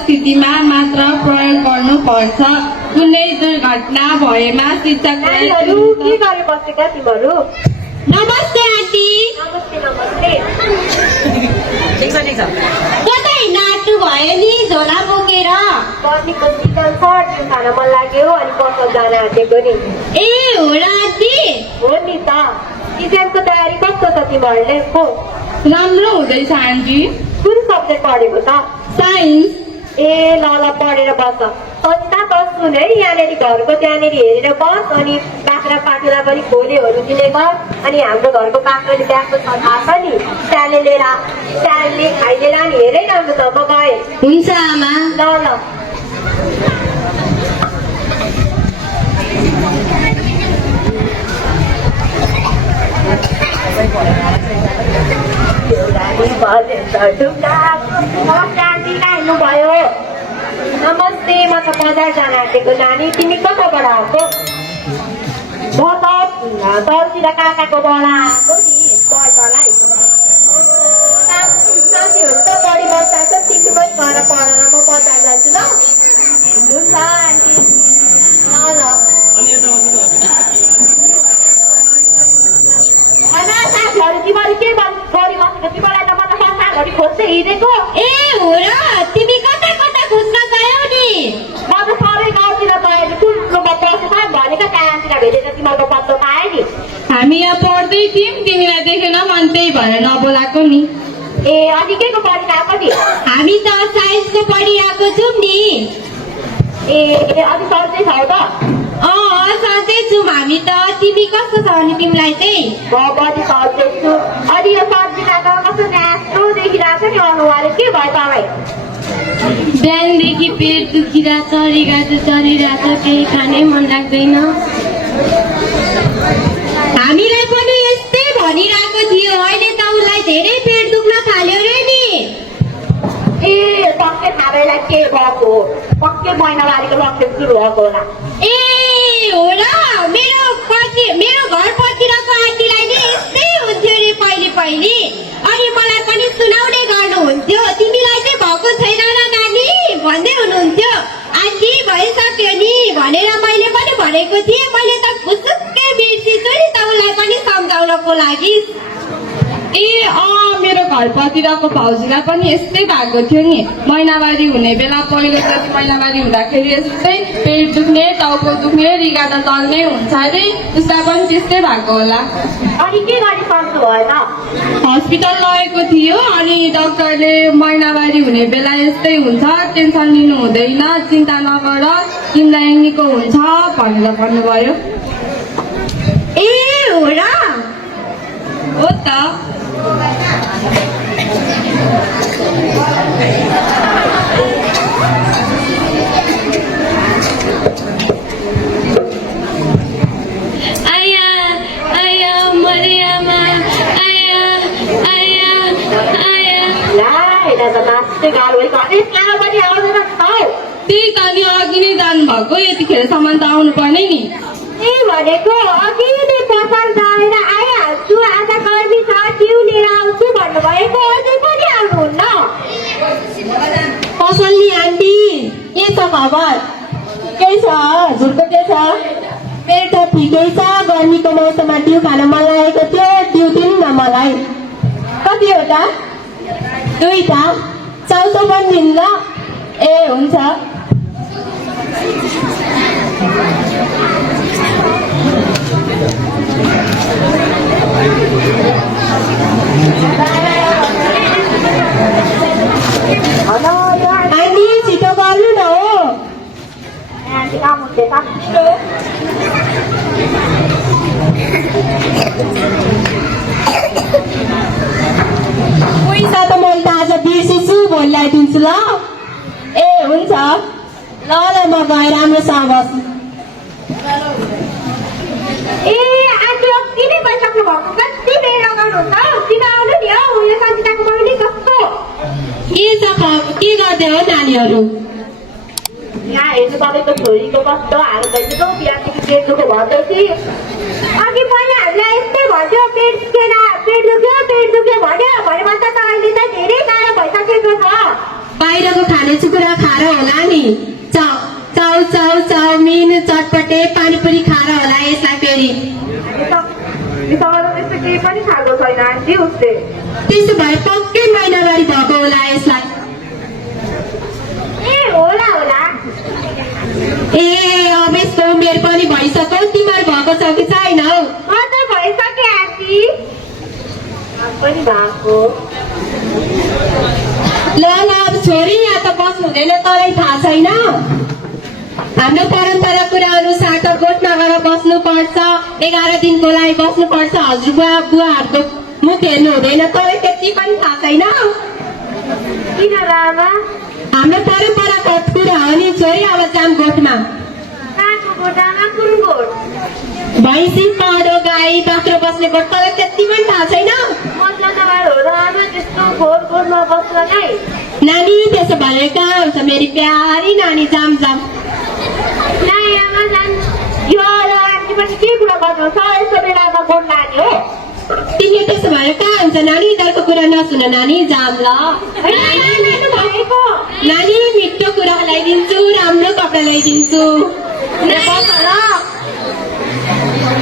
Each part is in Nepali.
स्थितिमा मात्र प्रयोग गर्नुपर्छ। कुनै दुर्घटना भएमा शिक्षकलाई के गरे बसेका तिमीहरू? नमस्ते आन्टी। नमस्ते नमस्ते। कतै नाटु भयो नि झोला बोकेर? बर्नीको सिजन छ, त्यो खान मन लाग्यो अनि पसल जान आँटेको नि। ए हो र आन्टी? हो नि त। इक्जामको तयारी कस्तो छ तिमीहरूले? राम्रो हुँदैछ आन्टी। कुन सब्जेक्ट पढेको त? साइन्स। ए ल ल पढेर बस। सन्ता बस सुन है, यहाँनिर घरको त्यहाँनिर हेरेर बस अनि बाख्रा पाटुला पनि खोलेहरू दिने गर। अनि हाम्रो घरको बाख्राले ब्याएको छ थाहा छ नि, स्यालले खाइदिएर नि हेरै राम्रो छ। म गएँ। हुन्छ आमा। ल ल। भयो। नमस्ते, म त बजार जान आँटेको नानी। तिमी कताबाट आएको? म त तलतिर काकाकोबाट आएको नि। साथीहरू त बढी बस्छ, तिमी पनि घर पढेर म बजार जान्छु ल। हुन्छ आन्टी। ल ल। साथीहरू तिमीहरू के गरी बसेको? तिमीलाई त म त संसारभरि खोज्दै हिँडेको। ए हो र? तिमी कता कता खोज्न गयौ नि? म त सबै गाउँतिर गएँ नि, कुन स्कुलमा पढ्छ भनेको त्यहाँतिर भेटेर तिमीहरूको पत्तो पाएँ नि। हामी यहाँ पढ्दै थियौँ, तिमीलाई देखेन मन त्यही भएर नबोलाएको नि। ए अनि के को पढि आएको नि? हामी त साइन्सको पढिआएको छौँ नि। ए अनि सन्चै छौ त? सधैँ छौँ हामी त। तिमी कस्तो छ अनि तिमीलाई चाहिँ? म पनि सन्चै छु। अनि यो सब्जी काट्दा कस्तो न्यास्तो देखिरहेको नि अनुहार, के भयो तपाईँ? बिहानदेखि पेट दुखिरहेछ, रिगाजो चलिरहेछ, केही खानै मन लाग्दैन। हामीलाई पनि यस्तै भनिरहेको थियो, अहिले त उसलाई धेरै पेट दुख्न थाल्यो रे नि। ए पक्कै खाँदैलाई के भएको? पक्कै महिनावारीको लक्षण सुरु भएको होला। ए हो र? मेरो घरपतिरको आन्टीलाई नि यस्तै हुन्थ्यो रे पहिले। अनि मलाई पनि सुनाउने गर्नुहुन्थ्यो, तिमीलाई चाहिँ भएको छैन र नानी भन्दै हुनुहुन्थ्यो। आन्टी भइसक्यो नि भनेर मैले पनि भनेको थिएँ। मैले त फुसुक्कै बिर्सिछु नि त उसलाई पनि सम्झाउनको लागि। ए मेरो घरपतिरको भाउजूलाई पनि यस्तै भएको थियो नि। महिनावारी हुने बेला पहिलोचोटि महिनावारी हुँदाखेरि यस्तै पेट दुख्ने, टाउको दुख्ने, रिगा त चल्ने हुन्छ अरे। उसलाई पनि त्यस्तै भएको होला। अनि के गरी सक्नु भएन? हस्पिटल लगेको थियो अनि डाक्टरले महिनावारी हुने बेला यस्तै हुन्छ, टेन्सन लिनु हुँदैन, चिन्ता नगर, तिमीलाई निको हुन्छ भनेर भन्नुभयो। ए हो र? हो त। त्यही त नि अघि नै जानुभएको, यतिखेरसम्म त आउनु पर्ने नि। भनेको अघि नै पसल गएर आइहाल्छु, आज गर्मी छ जिउ लिएर आउँछु भन्नुभएको, अझै पनि आउनुहुन्न। पसलनी आन्टी के छ खबर? के छ हजुरको? के छ? मेरो त ठिकै छ। गर्मीको मौसममा दिउ खान मन लागेको थियो, दिउ दिनु न मलाई। कतिवटा? 2टा। 100 पनि दिनु ल। ए हुन्छ। आन्टी छिटो गर्नु न हो। पैसा त मैले त आज बिर्सिछु, भोलि ल्याइदिन्छु ल। ए हुन्छ। ल म गएर राम्रोसँग बस्नु। ए आन्टी अघि नै भइसक्नु भएको, कति बेर लगाउनुहुन्छ? किन आउनु नि हौ, यो सन्जिताको बहिनी कस्तो? के गर्दै हो नानीहरू? यहाँ हेर्नु तपाईँको छोरीको कस्तो हाल भइसक्यो, बिहादेखि पेट दुखो भन्दै थिएँ। अघि पहिला हामीलाई यस्तै भन्थ्यो, पेट दुख्यो भन्यो, भनेपछि त अहिले त धेरै गाह्रो भइसकेको छ। बाहिरको खानेकुरा खाएर होला नि चाउमिन चटपटे पानीपुरी खाएर होला यसलाई फेरि त्यस्तो केही पनि खाएको छैन आन्टी उसले। त्यसो भए पक्कै महिनावारी भएको होला यसलाई। ए होला होला। ए अब यस्तो उमेर पनि भइसक्यो तिमीहरू भएको छ कि छैन हौ? म त भइसक्यो आन्टी। पनि भएको। ल अब छोरी यहाँ त बस्नु हुँदैन तँलाई थाहा छैन? हाम्रो परम्परा कुरा अनुसार त गोठमा गएर बस्नुपर्छ 11 दिनको लागि बस्नुपर्छ। हजुरबुवा बुवाहरूको मुख हेर्नु हुँदैन तँलाई त्यति पनि थाहा छैन? किन लामा? हाम्रो परम्पराको कुरा हो नि छोरी। अब जाम गोठमा। कहाँको गोठामा कुन गोठ? भैँसी पाडो गाई बाख्रो बस्ने गोठ तँलाई त्यति पनि थाहा छैन? म जनावर हो र आमा त्यस्तो गोठमा बस्नलाई। नानी त्यसो भने कहाँ हुन्छ मेरी प्यारी नानी? जाम जाम। नाइ आमा जान। यो आन्टी पनि के कुरा गर्नुहुन्छ यस्तो बेलामा गोठ लाने हो? तिमी त्यसो भएर कहाँ हुन्छ नानी? यिनीहरूको कुरा नसुन नानी। जाम ल नानी। मिठो कुरा ल्याइदिन्छु राम्रो कपडा ल्याइदिन्छु।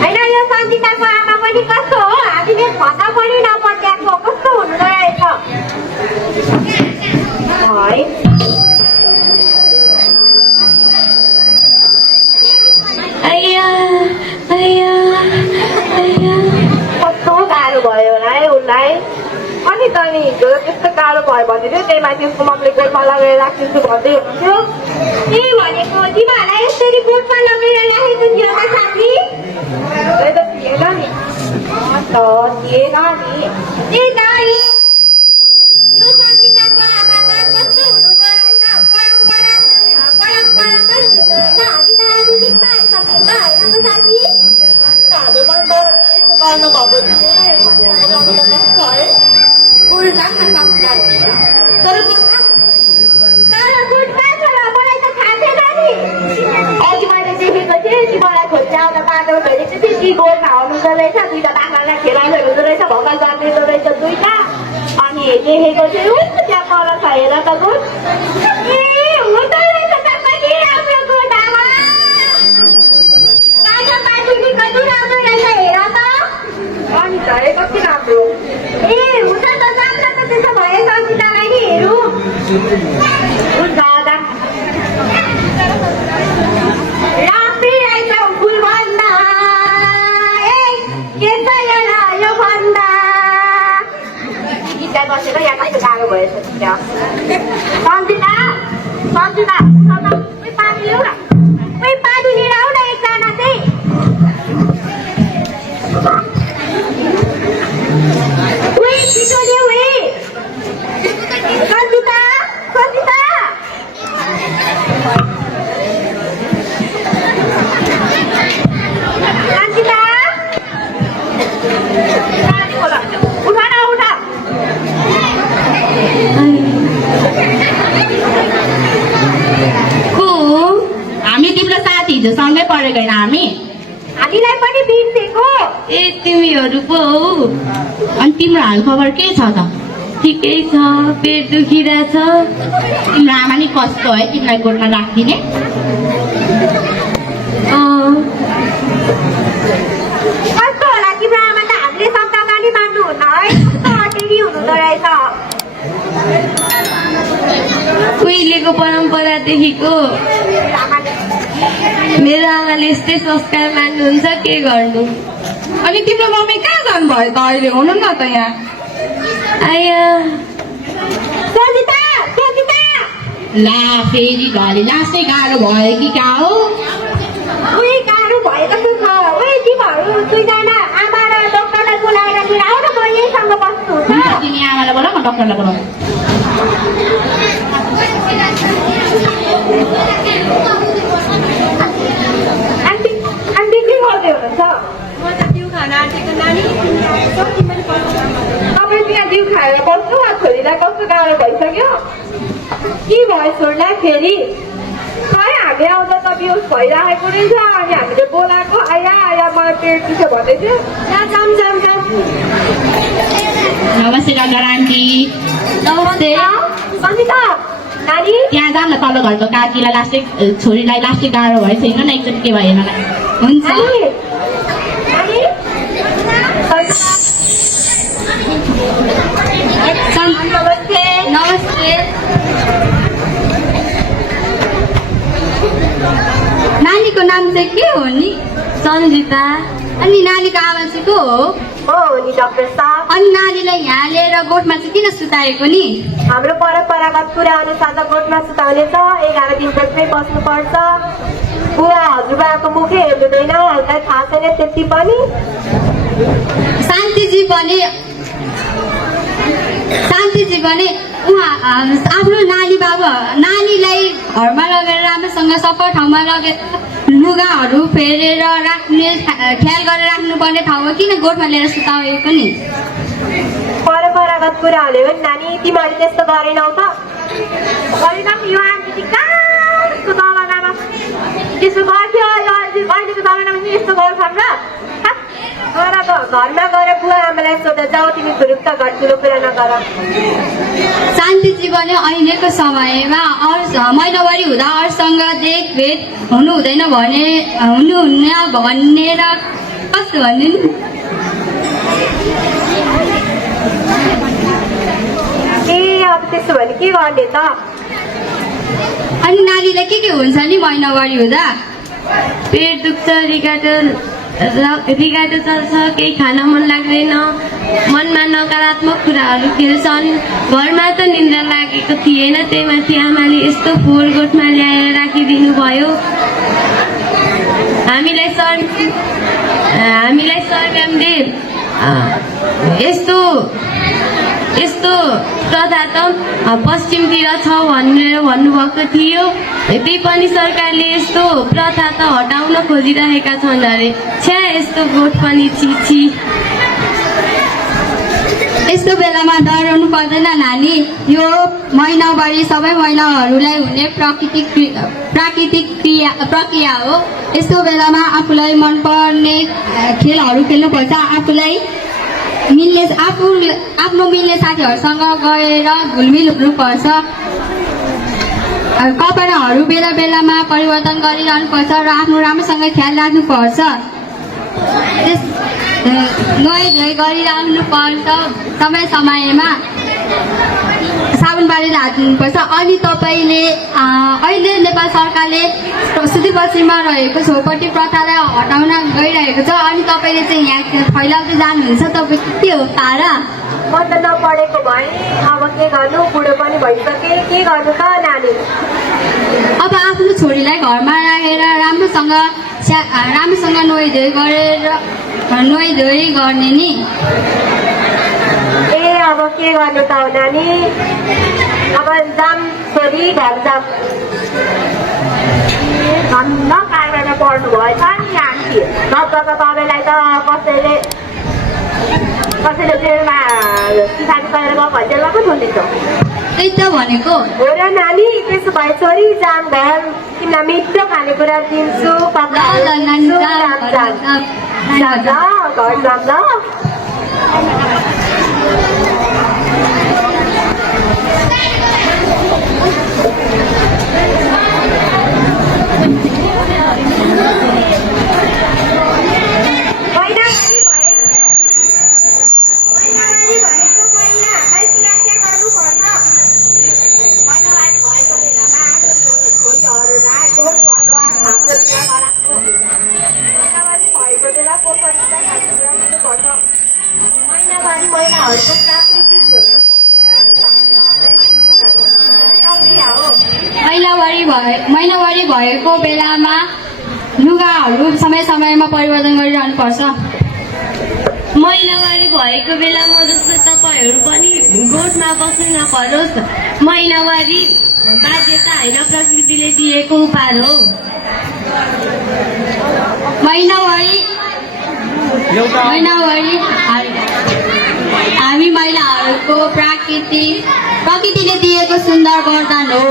होइन यो सन्जिताको आमा पनि कस्तो हो? हामीले भन्दा पनि नपत्याएको कस्तो हुँदो रहेछ है। कस्तो गाह्रो भयो होला है उसलाई। अनि त नि हिजो त्यस्तो गाह्रो भयो भने चाहिँ त्यही माथि उसको मम्मीले गोठमा लगाएर राखिदिन्छु भन्दै हुनुहुन्थ्यो। के भनेको तिमीहरूलाई यसरी गोठमा लगेर राखेको थियो त साथी? त्यही त थिएन नि। थिएन नि। ए दाइ यो सन्जिताको आमामा कस्तो हुनुहुँदो रहेछ? परम्परामै हुनुहुन्छ। हामी त आधुनिकमा आइसक्यौँ त होइन साथी? तर गोठमा छ र मलाई त थाहा छैन नि। अघि मैले देखेको थिएँ तिमीलाई खोज्न आउँदा बाटो भेटेको थिएँ ती गोठमा हुनुहुँदो रहेछ। दुईवटा बाख्रालाई खेलाउने हुँदो रहेछ भर्खर जन्मिँदो रहेछ दुईवटा। अनि देखेको थिएँ उसको त्यहाँ तल छ हेर त गोठ। ए हुँदो रहेछ त पनि राम्रो गोठ आमा। ताजा पाटुली कति राम्रो रहेछ हेर त। अनि त है कति राम्रो। ए हुन्छ त जान्छ त त्यसो भए सन्जितालाई नि हेरौँ। हुन्छ दादा। राम्री रहेछ फुल भन्दा। ए के छ यो भन्दा? त्यहाँ बसेर यहाँ कस्तो गाह्रो भएछ त्यहाँ। सन्जिता सन्जिता कोही पानी ल्याऊ न। कोही पानी लिएर आऊ न एकजना चाहिँ। उही छिटो ल्याऊ है। सन्जिता सन्जिता सन्जिता पानी होला उठा न उठा। को हामी तिम्रो साथी हिजो सँगै पढेको होइन हामी? हामीलाई पनि बिर्सेको। ए तिमीहरू पो हौ। अनि तिम्रो हालखबर के छ त? ठिकै छ पेट दुखिरहेछ। तिम्रो आमा नि कस्तो है तिमीलाई गोठमा राखिदिने? कस्तो होला तिम्रो आमा त हामीले शब्दमा नि मान्नुहुन्न है। कस्तो अटेरी हुनुहुँदो रहेछ। उहिलेको परम्परादेखिको मेरो आमाले यस्तै संस्कार मान्नुहुन्छ के गर्नु। अनि तिम्रो मम्मी कहाँ जानुभयो त अहिले? हुनु न त यहाँ। आया सन्जिता सन्जिता ला फेरि घरि लास्टै गाह्रो भयो कि क्या हो? उही गाह्रो भएको जस्तो छ। उही तिमीहरू दुईजना आमा र डक्टरलाई बोलाएर लिएर आऊ न। म यहीसँग बस्नु हुन्छ हुन्छ। तिमी आमालाई बोलाऊ म डक्टरलाई बोलाऊ। आन्टी आन्टी के गर्दै हुनुहुन्छ? म त त्यो खाना आँटेको नानी। तपाईँ त्यहाँ दिउ खाएर बस्नु वा छोरीलाई कस्तो गाह्रो भइसक्यो? के भयो छोरीलाई फेरि? खै हामी आउँदा त बिहोस भइराखेको रहेछ। अनि हामीले बोलाएको आया मलाई पेट दुख्यो भन्दै थियो। जाम जाम जाम। नमस्ते डाक्टर आन्टी। नमस्ते। सन्जिता नानी त्यहाँ जाऊँ न तल्लो घरको काकीलाई लास्टै छोरीलाई लास्टै गाह्रो भएछ हिँड्नु न एकचोटि के भयो मलाई हुन्छ नानी नानी नमस्ते नमस्ते नानीको नाम चाहिँ के हो नि सन्जिता अनि नानीको आमा चाहिँ को हो हो नि डाक्टर साहब अनि नानीलाई यहाँ लिएर गोठमा चाहिँ किन सुताएको नि हाम्रो परम्परागत कुरा अनुसार त गोठमा सुताउने छ 11 दिन गोठमै बस्नुपर्छ बुवा हजुरबाको मुखै हेर्नुहुँदैन हामीलाई थाहा छैन त्यति पनि शान्तिजी भने उहाँ आफ्नो नानीलाई घरमा लगेर राम्रोसँग सफा ठाउँमा लगेर लुगाहरू फेरेर राख्ने ख्याल गरेर राख्नुपर्ने ठाउँमा किन गोठमा लिएर सुताएको नि परम्परागत कुराहरूले पनि नानी तिमीहरूले त्यस्तो गरेनौ त गरेनौ यो आन्टी कहाँको जमानामा त्यसो गर्थ्यो अहिलेको जमानामा पनि यस्तो गर्छन् र गएर घरमा गएर बुवा आमालाई सोध्दा जाऊ तिमी खुरुक्क घर ठुलो कुरा नगर शान्तिजी भने अहिलेको समयमा महिनावारी हुँदा अरूसँग देखभेद हुनु हुँदैन हुनुहुन्न भनेर कस्तो भन्नु ए अब त्यसो भने के गर्ने त अनि नानीलाई के हुन्छ नि महिनावारी हुँदा पेट दुख्छ रिगाटो चल्छ केही खान मन लाग्दैन मनमा नकारात्मक कुराहरू खेल्छन् घरमा त निन्द्रा लागेको थिएन त्यही माथि आमाले यस्तो फोहोर गोठमा ल्याएर राखिदिनु भयो हामीलाई सर म्यामले यस्तो प्रथा त पश्चिमतिर छ भनेर भन्नुभएको थियो त्यही पनि सरकारले यस्तो प्रथा त हटाउन खोजिरहेका छन् अरे छ्या यस्तो गोठ पनि छिछि यस्तो बेलामा डराउनु पर्दैन नानी यो महिनावारी सबै महिलाहरूलाई हुने प्राकृतिक प्रक्रिया हो यस्तो बेलामा आफूलाई मनपर्ने खेलहरू खेल्नुपर्छ आफूलाई आफ्नो मिल्ने साथीहरूसँग गएर घुलमिल हुनुपर्छ कपडाहरू बेला बेलामा परिवर्तन गरिरहनुपर्छ र आफ्नो राम्रोसँग ख्याल राख्नुपर्छ नुहाइ गरिरहनुपर्छ समयमा साबुन पानीले हात धुनुपर्छ अनि तपाईँले अहिले नेपाल सरकारले सुदूरपश्चिममा रहेको छोपटी प्रथालाई हटाउन गइरहेको छ अनि तपाईँले चाहिँ यहाँ फैलाउँदै जानुहुन्छ तपाईँको के हो तारा म त नपढेको भए अब के गर्नु बुढो पनि भइसके के गर्नु त नानी अब आफ्नो छोरीलाई घरमा राखेर राम्रोसँग नुहाइधुवाइ गर्ने नि ए अब के गर्नु त हो नानी अब जाम छोरी घर जाम न कायमा पढ्नु भएछ नि आन्टी नत्र त तपाईँलाई त कसैले जेलमा किसानी गरेर गएको जेलमा पो छोडिदिन्छ त्यही त भनेको हो र नानी त्यसो भए छोरी जाम घर तिमीलाई मिठो खानेकुरा दिन्छु ल नानी घर जाम ल महिनावारी भएको बेलामा लुगाहरू समयमा परिवर्तन गरिरहनुपर्छ महिनावारी भएको बेलामा जस्तो तपाईँहरू पनि गोठमा बस्नु नपरोस् महिनावारी बाध्यता होइन प्रकृतिले दिएको उपहार हो महिनावारी हामी महिलाहरूको प्रकृतिले दिएको सुन्दर वरदान हो